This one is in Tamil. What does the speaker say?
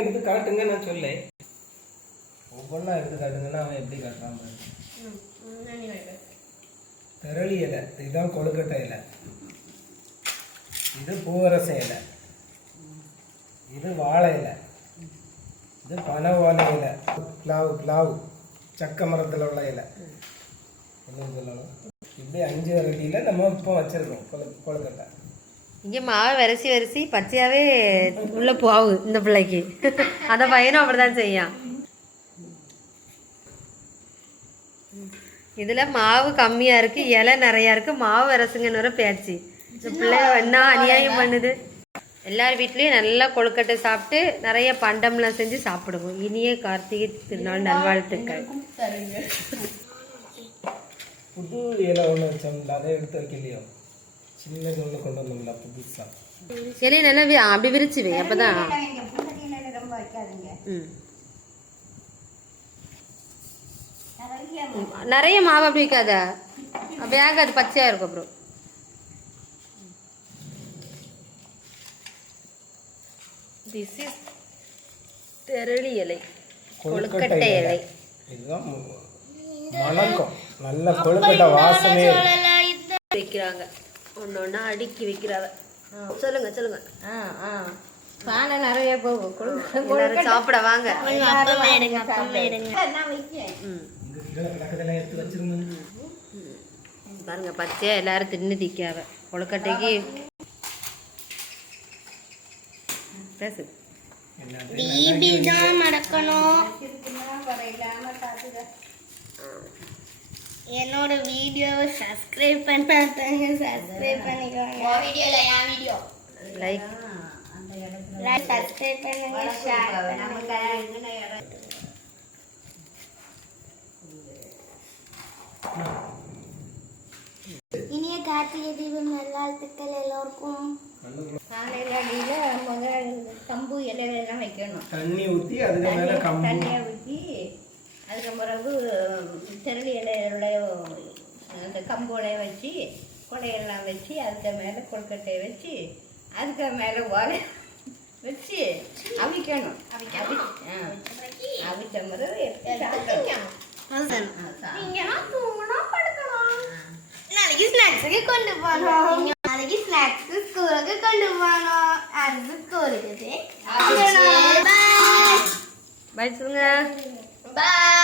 எடுத்து காட்டுங்க நான் சொல்ல ஒவ்வொன்றா எடுத்து காட்டுங்கன்னா அவன் எப்படி காட்டுறான் திரளி இலை இதுதான் கொழுக்கட்டை இலை இது பூவரச இலை இது வாழை இலை இது பனை வாழை இலை பிளாவு சக்க மரத்தில் உள்ள இலை சொல்லணும் இப்படி 5 வெரைட்டியில் நம்ம இப்போ வச்சிருக்கோம் கொழுக்கட்டை இங்கே மாவை வரிசி பச்சையாகவே உள்ள போகுது இந்த பிள்ளைக்கு அந்த பையனும் அப்படிதான் செய்யான். இதில் மாவு கம்மியாக இருக்குது, இலை நிறையா இருக்குது, மாவு வரைசுங்கன்னு வர பேச்சு. இந்த பிள்ளை என்ன அநியாயம் பண்ணுது. எல்லார் வீட்லேயும் நல்லா கொழுக்கட்டை சாப்பிட்டு நிறைய பண்டம்லாம் செஞ்சு சாப்பிடுவோம். இனிய கார்த்திகை திருநாள் நல்வாழ்த்துக்கள். புது இலை ஒன்று வச்சோம்ல அதை எடுத்து வைக்கலையோ சின்னது ஒன்று கொண்டு வந்தோம்ல புதுசா இலையை நல்லா அப்படி விரிச்சு வை அப்பதான் நிறைய மாவு அப்படி வைக்காத வேகாது பச்சையா இருக்கும். அப்புறம் திஸ் இஸ் தெரளி இலை கொழுக்கட்டை இலை. இதுதான் மணக்கும் நல்ல கொழுக்கட்டை வாசமே வைக்கிறாங்க. ஒன்னொன்னா அடுக்கி வைக்கிறாங்க. சொல்லுங்க. பானை நிறைய போகும். சாப்பிட வாங்க. பாருங்க பச்சையா எல்லாரும் தின்னு திக்காவ கொழுக்கட்டைக்கு. என்னோட வீடியோவை சப்ஸ்கிரைப் பண்ணாதவங்க சப்ஸ்கிரைப் பண்ணிக்கோங்க. வீடியோல என் வீடியோ லைக் சப்ஸ்கிரைப் பண்ணுங்க, ஷேர் பண்ணுங்க. இனிய கார்த்திகை தீபம் நல்வாழ்த்துக்கள் எல்லோருக்கும். காலையில் அடியில் முதல் கம்பு இலையெல்லாம் வைக்கணும். தண்ணி ஊற்றி அதுக்கு மேலே தண்ணியை ஊற்றி அதுக்கு பிறகு திரளி இலையுள்ள அந்த கம்போலையை வச்சு கொடையெல்லாம் வச்சு அதுக்கு மேலே கொழுக்கட்டையை வச்சு அதுக்கு மேலே ஓலை வச்சு அவிக்கணும். அவிச்ச பிறகு நாளைக்கு ஸ்நாக்ஸுக்கு கொண்டு போனோம். நாளைக்கு ஸ்நாக்ஸுக்கு ஸ்கூலுக்கு கொண்டு போனோம். அது ஸ்கூலுக்கு பாய் சொல்லுங்க. பாய்.